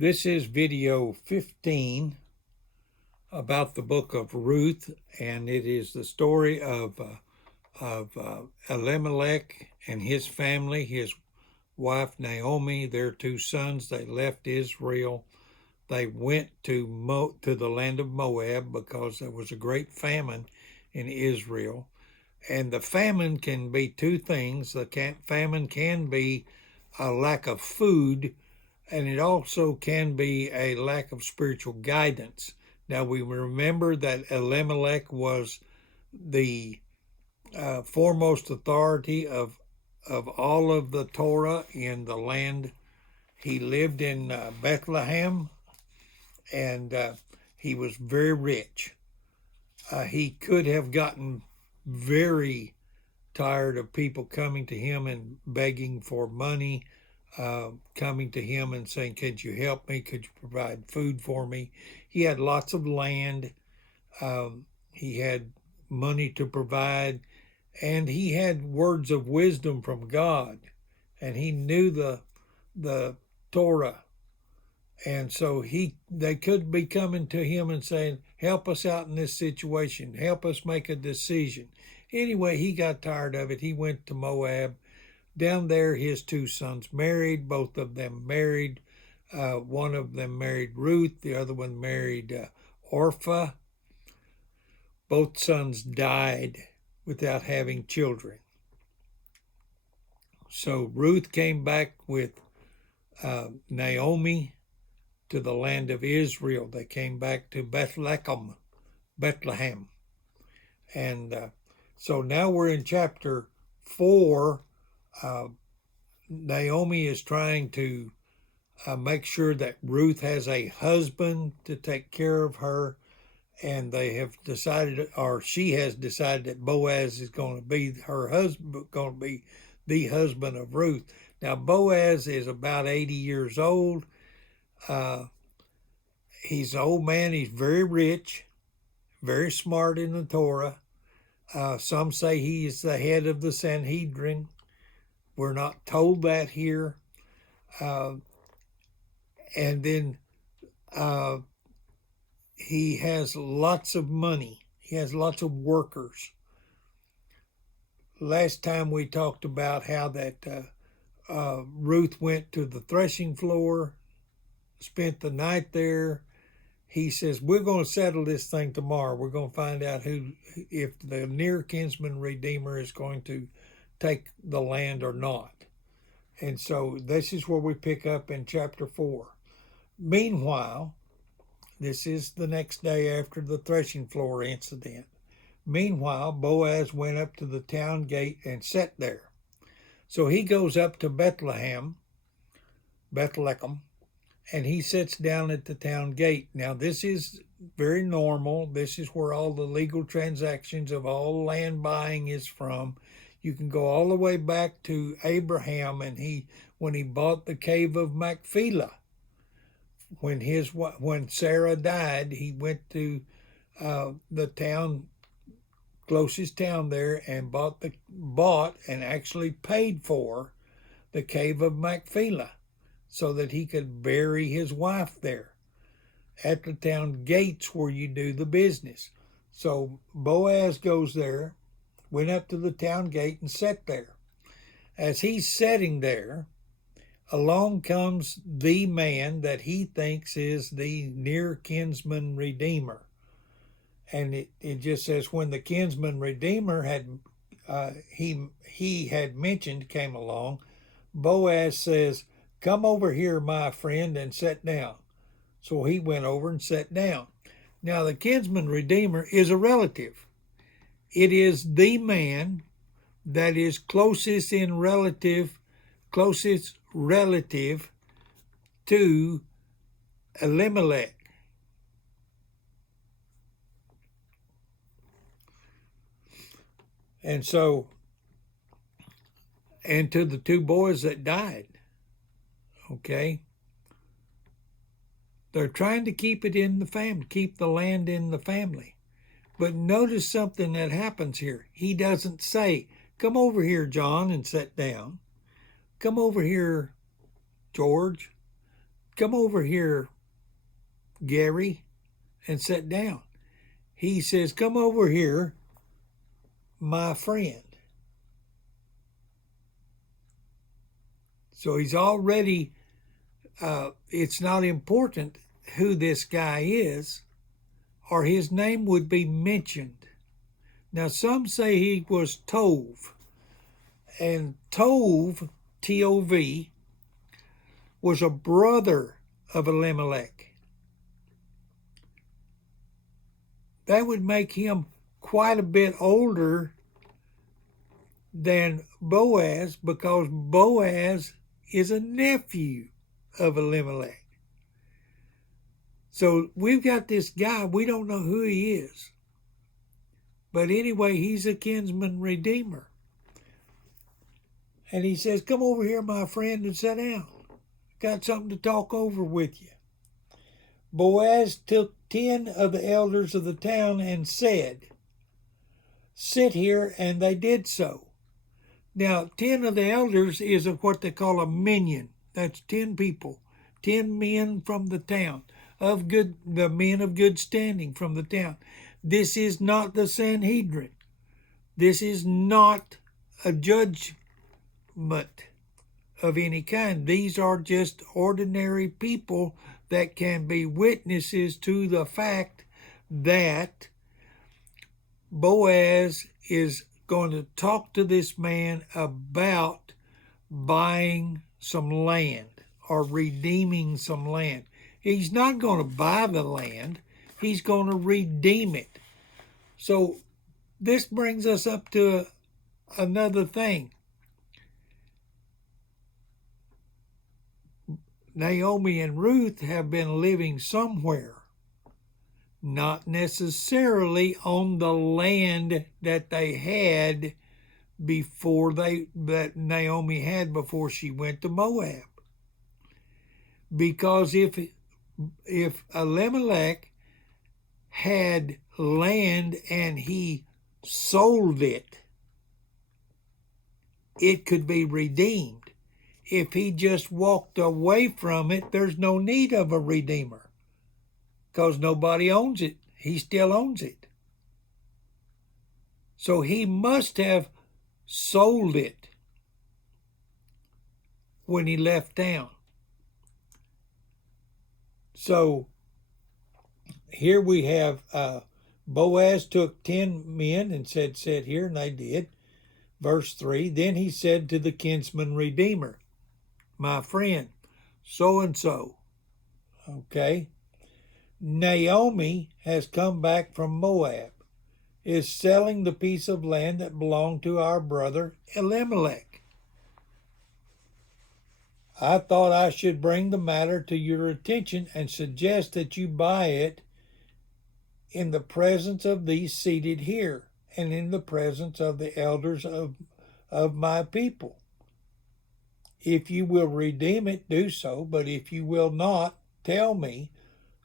This is video 15 about the book of Ruth, and it is the story of Elimelech and his family, his wife Naomi, their two sons. They left Israel. They went to the land of Moab because there was a great famine in Israel. And the famine can be two things. The famine can be a lack of food, and it also can be a lack of spiritual guidance. Now, we remember that Elimelech was the foremost authority of all of the Torah in the land. He lived in Bethlehem, and he was very rich. He could have gotten very tired of people coming to him and begging for money, coming to him and saying, "Could you help me? Could you provide food for me?" He had lots of land. He had money to provide, and he had words of wisdom from God, and he knew the Torah. And so they could be coming to him and saying, "Help us out in this situation. Help us make a decision." Anyway, he got tired of it. He went to Moab. Down there, his two sons married. Both of them married. One of them married Ruth. The other one married Orpah. Both sons died without having children. So Ruth came back with Naomi to the land of Israel. They came back to Bethlehem. And so now we're in chapter 4. Naomi is trying to make sure that Ruth has a husband to take care of her. And they have decided, or she has decided, that Boaz is going to be her husband, going to be the husband of Ruth. Now, Boaz is about 80 years old. He's an old man. He's very rich, very smart in the Torah. Some say he is the head of the Sanhedrin. We're not told that here. And then he has lots of money. He has lots of workers. Last time we talked about how that Ruth went to the threshing floor, spent the night there. He says, "We're going to settle this thing tomorrow. We're going to find out if the near kinsman redeemer is going to take the land or not." And so this is where we pick up in chapter 4. Meanwhile, this is the next day after the threshing floor incident. Meanwhile, Boaz went up to the town gate and sat there. So he goes up to Bethlehem, and he sits down at the town gate. Now, this is very normal. This is where all the legal transactions of all land buying is from. You can go all the way back to Abraham, and when he bought the cave of Machpelah. When Sarah died, he went to the closest town there, and bought and actually paid for the cave of Machpelah, so that he could bury his wife there at the town gates where you do the business. So Boaz goes there, went up to the town gate and sat there. As he's sitting there, along comes the man that he thinks is the near kinsman redeemer. And it just says, when the kinsman redeemer he had mentioned came along, Boaz says, "Come over here, my friend, and sit down." So he went over and sat down. Now, the kinsman redeemer is a relative. It is the man that is closest relative to Elimelech. And so, and to the two boys that died. Okay? They're trying to keep it in the family, keep the land in the family. But notice something that happens here. He doesn't say, "Come over here, John, and sit down. Come over here, George. come over here, Gary, and sit down. He says, come over here, my friend. So he's already, it's not important who this guy is, or his name would be mentioned. Now, some say he was Tov, and Tov, T-O-V, was a brother of Elimelech. That would make him quite a bit older than Boaz, because Boaz is a nephew of Elimelech. So we've got this guy, we don't know who he is. But anyway, he's a kinsman redeemer. And he says, come over here, my friend, and sit down. Got something to talk over with you. Boaz took 10 of the elders of the town and said, sit here, and they did so. Now, 10 of the elders is what they call a minion. That's 10 people, 10 men from the town, the men of good standing from the town. This is not the Sanhedrin. This is not a judgment of any kind. These are just ordinary people that can be witnesses to the fact that Boaz is going to talk to this man about buying some land or redeeming some land. He's not going to buy the land. He's going to redeem it. So this brings us up to another thing. Naomi and Ruth have been living somewhere, not necessarily on the land that they had that Naomi had before she went to Moab. Because if Elimelech had land and he sold it, it could be redeemed. If he just walked away from it, there's no need of a redeemer, because nobody owns it. He still owns it. So he must have sold it when he left town. So here we have Boaz took 10 men and said, sit here, and they did. Verse 3, then he said to the kinsman redeemer, my friend, so-and-so, okay, Naomi has come back from Moab, is selling the piece of land that belonged to our brother Elimelech. I thought I should bring the matter to your attention and suggest that you buy it in the presence of these seated here and in the presence of the elders of my people. If you will redeem it, do so, but if you will not, tell me,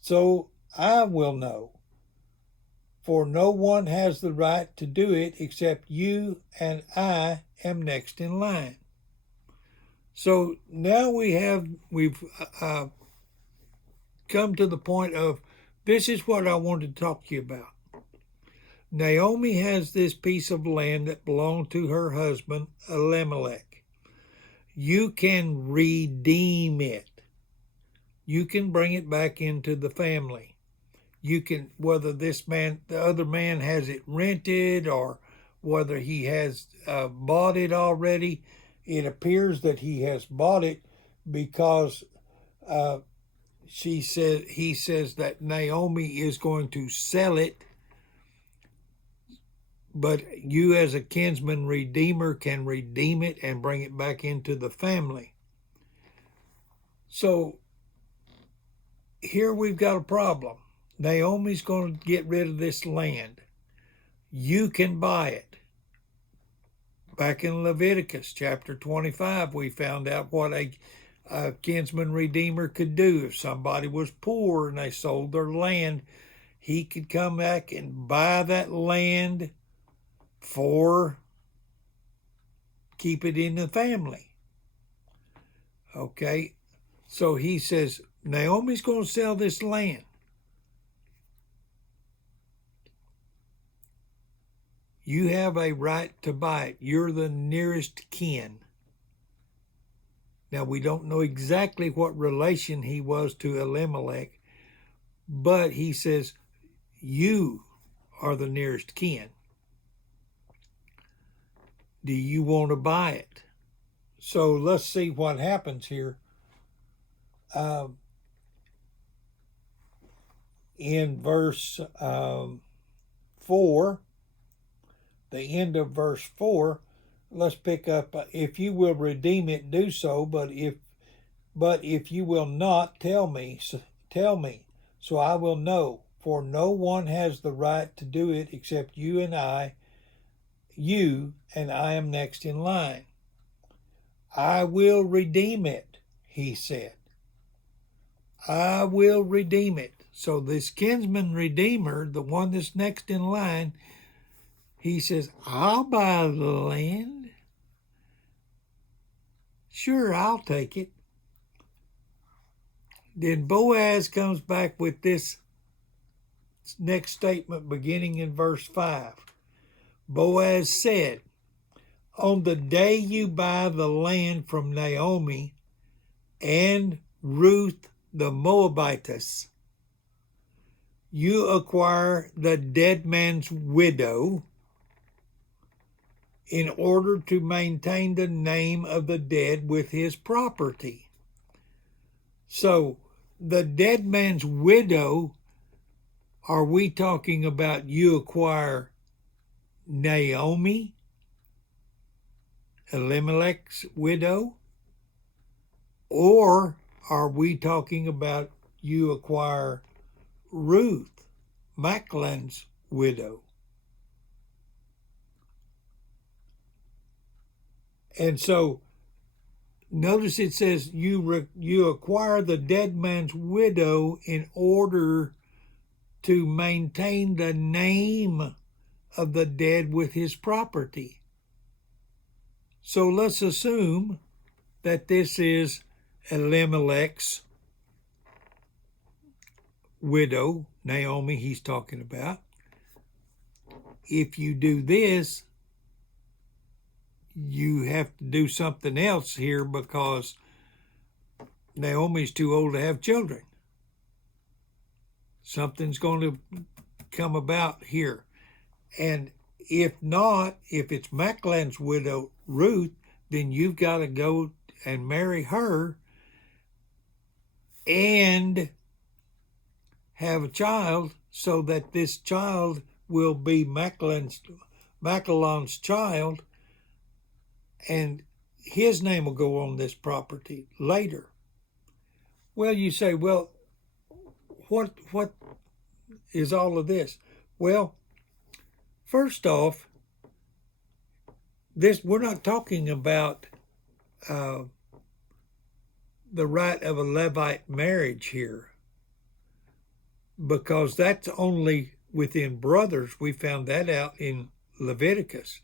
so I will know. For no one has the right to do it except you, and I am next in line. So now we've come to the point of, this is what I wanted to talk to you about. Naomi has this piece of land that belonged to her husband, Elimelech. You can redeem it. You can bring it back into the family. You can, whether the other man has it rented or whether he has bought it already. It appears that he has bought it because he says that Naomi is going to sell it, but you as a kinsman redeemer can redeem it and bring it back into the family. So here we've got a problem. Naomi's going to get rid of this land. You can buy it. Back in Leviticus chapter 25, we found out what a kinsman redeemer could do. If somebody was poor and they sold their land, he could come back and buy that land keep it in the family. Okay, so he says, Naomi's going to sell this land. You have a right to buy it. You're the nearest kin. Now, we don't know exactly what relation he was to Elimelech, but he says, you are the nearest kin. Do you want to buy it? So let's see what happens here. In verse 4, the end of verse 4, let's pick up, if you will redeem it, do so, but if you will not, tell me, so I will know, for no one has the right to do it except you, and I am next in line. I will redeem it, he said. I will redeem it. So this kinsman redeemer, the one that's next in line, he says, I'll buy the land. Sure, I'll take it. Then Boaz comes back with this next statement beginning in verse 5. Boaz said, on the day you buy the land from Naomi and Ruth the Moabitess, you acquire the dead man's widow in order to maintain the name of the dead with his property. So, the dead man's widow, are we talking about you acquire Naomi, Elimelech's widow? Or are we talking about you acquire Ruth, Machlon's widow? And so, notice it says you acquire the dead man's widow in order to maintain the name of the dead with his property. So let's assume that this is Elimelech's widow, Naomi he's talking about. If you do this, you have to do something else here because Naomi's too old to have children. Something's going to come about here. And if not, if it's Machlon's widow, Ruth, then you've got to go and marry her and have a child so that this child will be Machlon's child, and his name will go on this property later. Well, you say, well, what is all of this? Well, first off, we're not talking about the right of a Levite marriage here, because that's only within brothers. We found that out in Leviticus.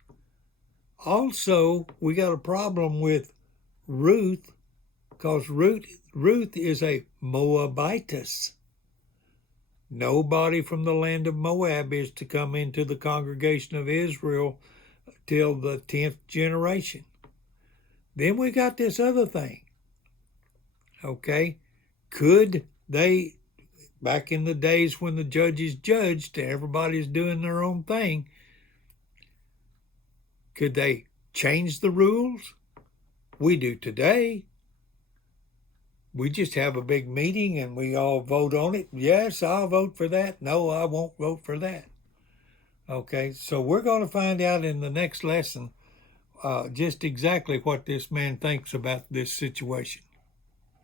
Also, we got a problem with Ruth, because Ruth is a Moabitess. Nobody from the land of Moab is to come into the congregation of Israel till the 10th generation. Then we got this other thing. Okay, could they, back in the days when the judges judged, everybody's doing their own thing, could they change the rules? We do today. We just have a big meeting and we all vote on it. Yes, I'll vote for that. No, I won't vote for that. Okay, so we're going to find out in the next lesson just exactly what this man thinks about this situation.